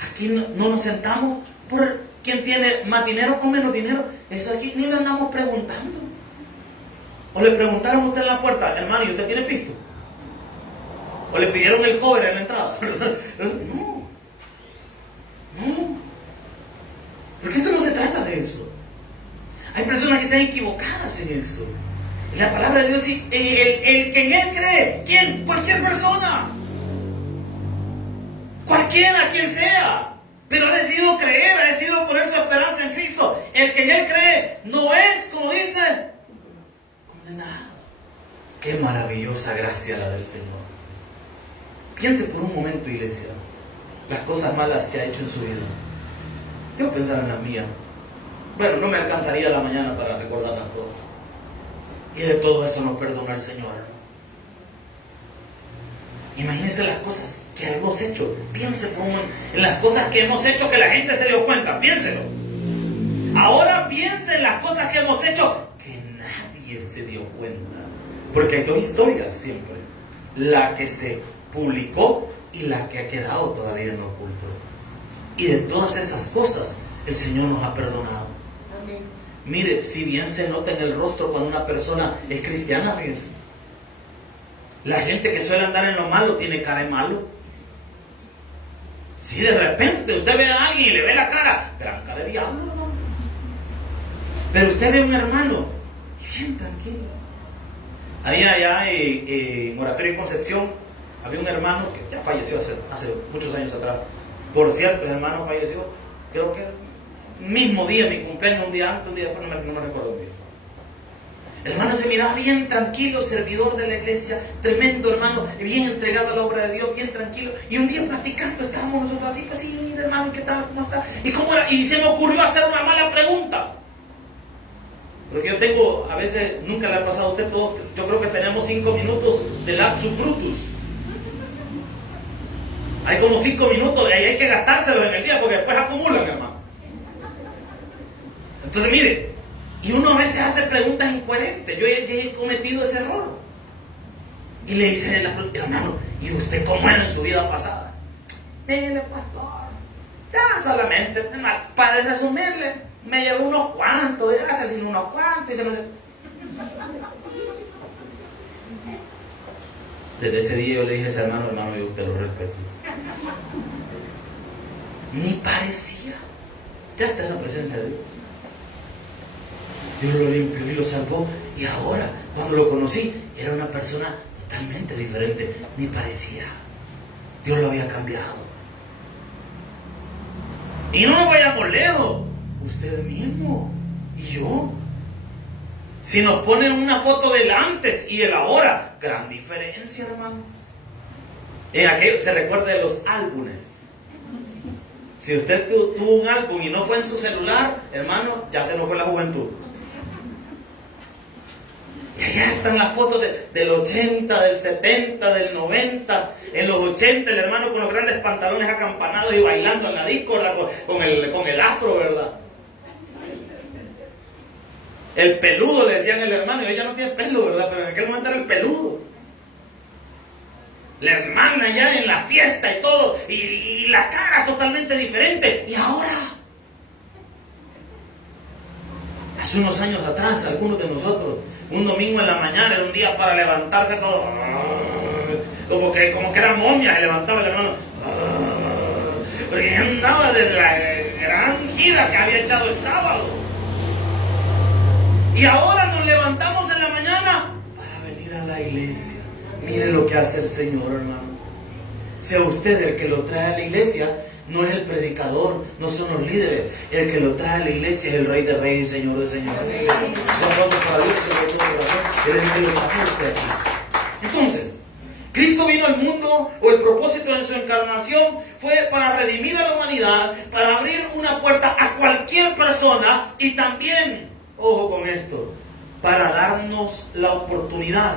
aquí no nos sentamos por quién tiene más dinero o menos dinero. Eso aquí ni le andamos preguntando. O le preguntaron a usted en la puerta, hermano, ¿y usted tiene pisto? O le pidieron el cover en la entrada. No. Porque esto no se trata de eso. Hay personas que están equivocadas en eso. Y la palabra de Dios dice, el que en Él cree, ¿quién? Cualquier persona. Cualquiera, quien sea. Pero ha decidido creer, ha decidido poner su esperanza en Cristo. El que en Él cree no es, como dice, condenado. Qué maravillosa gracia la del Señor. Piense por un momento, iglesia, las cosas malas que ha hecho en su vida. Yo pensaba en la mía. Bueno, no me alcanzaría la mañana para recordarlas todas. Y de todo eso nos perdona el Señor. Imagínense las cosas que hemos hecho. Piense en las cosas que hemos hecho que la gente se dio cuenta. Piénselo. Ahora piense en las cosas que hemos hecho que nadie se dio cuenta. Porque hay dos historias siempre. La que se publicó y la que ha quedado todavía en lo oculto. Y de todas esas cosas el Señor nos ha perdonado. Amén. Mire, si bien se nota en el rostro cuando una persona es cristiana, fíjense. La gente que suele andar en lo malo tiene cara de malo. Si de repente usted ve a alguien y le ve la cara, gran cara de diablo, ¿no? Pero usted ve a un hermano y bien tranquilo. Había allá en Oratorio y Concepción, había un hermano que ya falleció hace muchos años atrás. Por cierto, el hermano falleció, creo que el mismo día, mi cumpleaños, un día antes, un día después, no me recuerdo bien. El hermano se miraba bien tranquilo, servidor de la iglesia, tremendo hermano, bien entregado a la obra de Dios, bien tranquilo. Y un día platicando, estábamos nosotros así, pues sí, mira hermano, ¿qué tal? ¿Cómo está? ¿Y cómo era? Y se me ocurrió hacer una mala pregunta. Porque yo tengo, a veces, nunca le ha pasado a usted todo, yo creo que tenemos 5 minutos de lapsus brutus. Hay como 5 minutos y ahí hay que gastárselos en el día porque después acumulan, hermano. Entonces, mire, y uno a veces hace preguntas incoherentes. Yo he cometido ese error. Y le dice hermano, ¿y usted cómo era en su vida pasada? Mire, pastor, ya solamente, para resumirle, me llevó unos cuantos, ya asesinó unos cuantos y se los... Desde ese día yo le dije a ese hermano, yo usted lo respeto. Ni parecía. Ya está en la presencia de Dios. Dios lo limpió y lo salvó. Y ahora, cuando lo conocí, era una persona totalmente diferente. Ni parecía. Dios lo había cambiado. Y no nos vayamos lejos. Usted mismo y yo. Si nos ponen una foto del antes y el ahora, gran diferencia, hermano. En aquello se recuerda de los álbumes. Si usted tuvo un álbum y no fue en su celular, hermano, ya se nos fue la juventud. Y allá están las fotos del 80, del 70, del 90. En los 80 el hermano con los grandes pantalones acampanados y bailando en la disco con el afro, ¿verdad? El peludo, le decían el hermano, y ella no tiene pelo, ¿verdad? Pero en aquel momento era el peludo. La hermana ya en la fiesta y todo, y la cara totalmente diferente. Y ahora, hace unos años atrás, algunos de nosotros, un domingo en la mañana era un día para levantarse todo, como que era momia, se levantaba el hermano, porque andaba desde la gran gira que había echado el sábado. Y ahora nos levantamos en la mañana para venir a la iglesia. Mire lo que hace el Señor, hermano. Sea usted el que lo trae a la iglesia, no es el predicador, no son los líderes. El que lo trae a la iglesia es el Rey de Reyes y Señor de Señores. Un aplauso para Dios, sobre todo corazón. Él es el que lo trae a usted aquí. Entonces, Cristo vino al mundo, o el propósito de su encarnación fue para redimir a la humanidad, para abrir una puerta a cualquier persona y también, ojo con esto, para darnos la oportunidad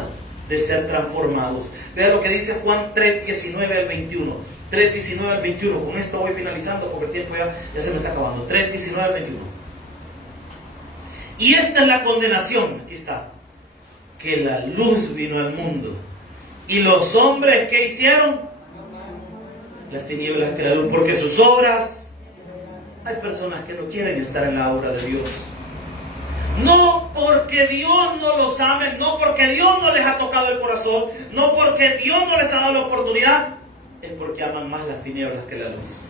de ser transformados. Vea lo que dice Juan 3:19 al 21. 3:19 al 21. Con esto voy finalizando porque el tiempo ya se me está acabando. 3:19 al 21. Y esta es la condenación, aquí está, que la luz vino al mundo. Y los hombres, ¿qué hicieron? Las tinieblas que la luz, porque sus obras, hay personas que no quieren estar en la obra de Dios. No porque Dios no los ame, no porque Dios no les ha tocado el corazón, no porque Dios no les ha dado la oportunidad, es porque aman más las tinieblas que la luz.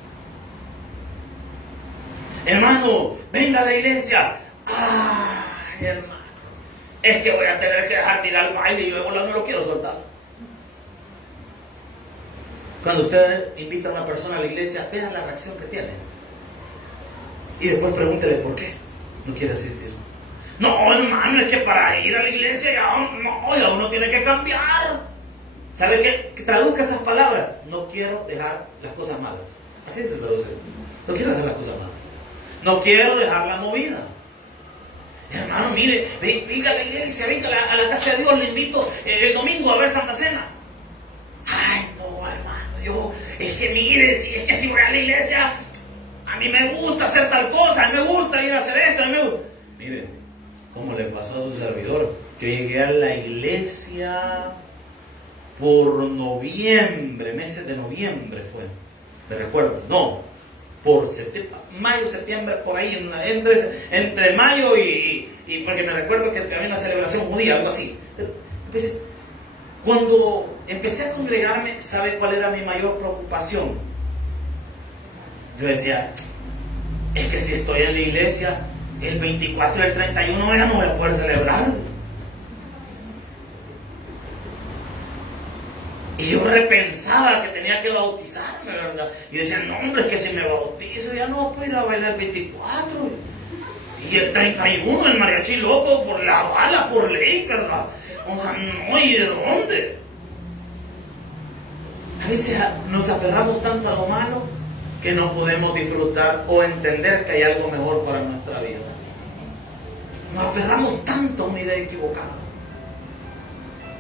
Hermano, venga a la iglesia. Ay, hermano, es que voy a tener que dejar de ir al baile y yo no lo quiero soltar. Cuando usted invita a una persona a la iglesia, vea la reacción que tiene. Y después pregúntele por qué no quiere asistir. No, hermano, es que para ir a la iglesia ya uno tiene que cambiar. ¿Sabe qué? Que traduzca esas palabras. No quiero dejar las cosas malas. Así se traduce. No quiero dejar las cosas malas. No quiero dejar la movida. Hermano, mire, venga a la iglesia, venga a la casa de Dios, le invito el domingo a ver Santa Cena. Ay, no, hermano, es que mire, es que si voy a la iglesia, a mí me gusta hacer tal cosa, a mí me gusta ir a hacer esto, Miren, como le pasó a su servidor, yo llegué a la iglesia por noviembre, meses de noviembre fue, me recuerdo, no, por mayo, septiembre, por ahí, entre mayo y porque me recuerdo que había una celebración judía, algo así. Cuando empecé a congregarme, ¿sabe cuál era mi mayor preocupación? Yo decía, es que si estoy en la iglesia, el 24 y el 31 ya no voy a poder celebrar. Y yo repensaba que tenía que bautizarme, ¿verdad? Y decía, no, hombre, es que si me bautizo ya no voy a ir a bailar el 24. Y el 31, el mariachi loco, por la bala, por ley, ¿verdad? O sea, no, ¿y de dónde? A veces nos aferramos tanto a lo malo que no podemos disfrutar o entender que hay algo mejor para nuestra vida. Nos aferramos tanto a una idea equivocada.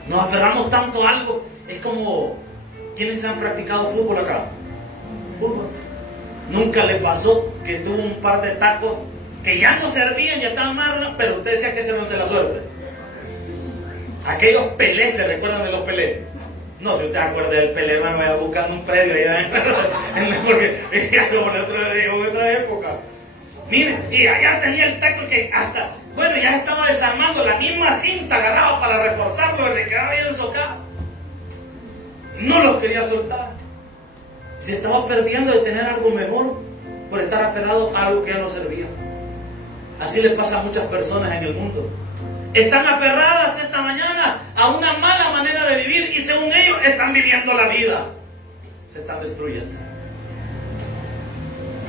Nos aferramos tanto a algo. Es como, ¿quiénes han practicado fútbol acá? Fútbol. Nunca le pasó que tuvo un par de tacos que ya no servían, ya estaban malos, pero usted decía que ese no es de la suerte. Aquellos Pelé, ¿se recuerdan de los Pelé? No, si usted se acuerda del Pelé, hermano, vaya buscando un predio allá, porque ya como en otra época. Mire, y allá tenía el taco que hasta, bueno, ya estaba desarmando la misma cinta agarrado para reforzarlo desde que quedaba ahí ensocado. No lo quería soltar. Se estaba perdiendo de tener algo mejor por estar aferrado a algo que ya no servía. Así le pasa a muchas personas en el mundo. Están aferradas esta mañana a una mala manera de vivir y según ellos están viviendo la vida. Se están destruyendo.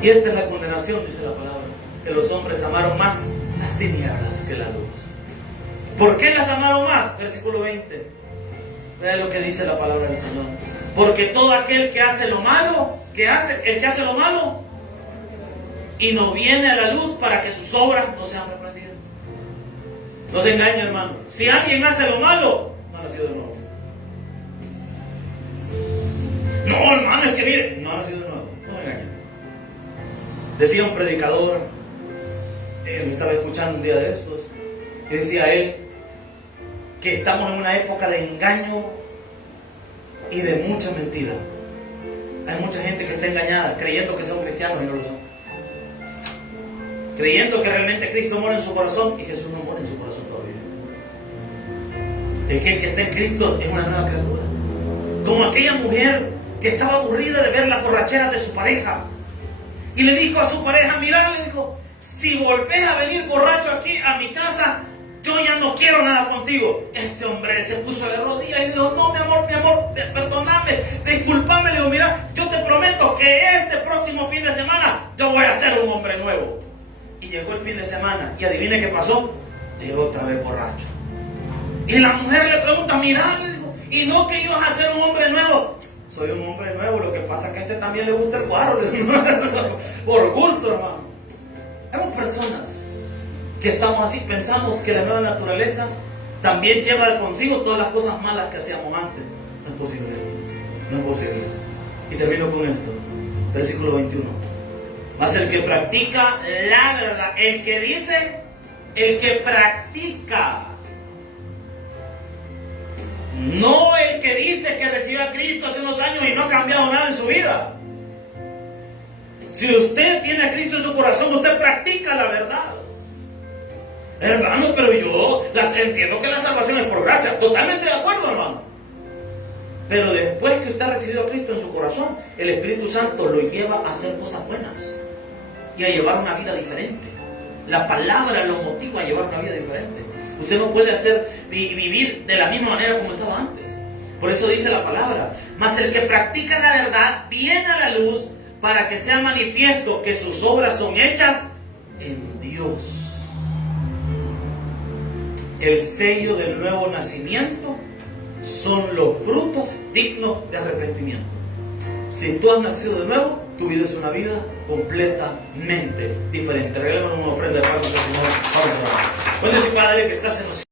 Y esta es la condenación, dice la palabra, que los hombres amaron más las tinieblas que la luz. ¿Por qué las amaron más? Versículo 20. Vean lo que dice la palabra del Señor. Porque todo aquel que hace lo malo, el que hace lo malo y no viene a la luz para que sus obras no sean reprendidas. No se engañe, hermano. Si alguien hace lo malo, no ha nacido de nuevo. No, hermano, es que mire, no ha nacido de nuevo. No se engañe. Decía un predicador, me estaba escuchando un día de estos, y decía él que estamos en una época de engaño y de mucha mentira. Hay mucha gente que está engañada, creyendo que son cristianos y no lo son. Creyendo que realmente Cristo mora en su corazón y Jesús no mora en su corazón todavía. El que está en Cristo es una nueva criatura. Como aquella mujer que estaba aburrida de ver las borracheras de su pareja y le dijo a su pareja, mira, le dijo, si volvés a venir borracho aquí a mi casa, yo ya no quiero nada contigo. Este hombre se puso de rodillas y dijo, no, mi amor, perdóname, discúlpame. Le digo, mira, yo te prometo que este próximo fin de semana yo voy a ser un hombre nuevo. Y llegó el fin de semana y adivine qué pasó, llegó otra vez borracho. Y la mujer le pregunta, mira, le dijo, Y no que ibas a ser un hombre nuevo. Soy un hombre nuevo, lo que pasa es que a este también le gusta el guarro. Por gusto, hermano. Hay personas que estamos así, pensamos que la nueva naturaleza también lleva consigo todas las cosas malas que hacíamos antes. No es posible. No es posible. Y termino con esto. Versículo 21. Mas el que practica la verdad, el que dice, el que practica, no el que dice que recibió a Cristo hace unos años y no ha cambiado nada en su vida. Si usted tiene a Cristo en su corazón, usted practica la verdad. Hermano, pero yo entiendo que la salvación es por gracia. Totalmente de acuerdo, hermano. Pero después que usted ha recibido a Cristo en su corazón, el Espíritu Santo lo lleva a hacer cosas buenas y a llevar una vida diferente. La palabra lo motiva a llevar una vida diferente. Usted no puede vivir de la misma manera como estaba antes. Por eso dice la palabra: mas el que practica la verdad viene a la luz para que sea manifiesto que sus obras son hechas en Dios. El sello del nuevo nacimiento son los frutos dignos de arrepentimiento. Si tú has nacido de nuevo, tu vida es una vida completamente diferente. Regálanos una ofrenda de palmas al Señor. Vamos a orar. Buen Dios y Padre que estás en los